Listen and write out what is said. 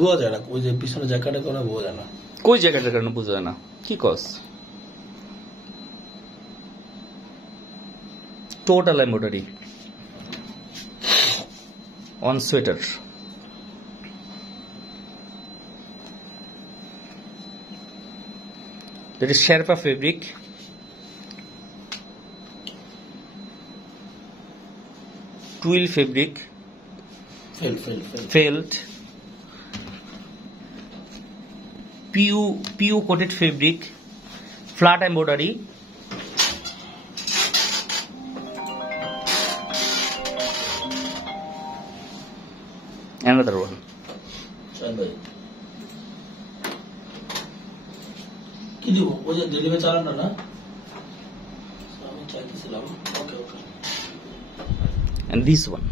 বোঝা যায় না, ওই যে পিছনে জ্যাকেটে কোনো বোঝা যায় না। কই জ্যাকেটের কারণে বোঝা যায় না? কি কস? Total embroidery on sweater. That is Sherpa fabric. Twill fabric. Felt. PU coated fabric. Flat embroidery. Another one. কি দিব? ওই যে ডেলিভারি চালান না, আমি চাইতেছিলাম। ওকে। And this one.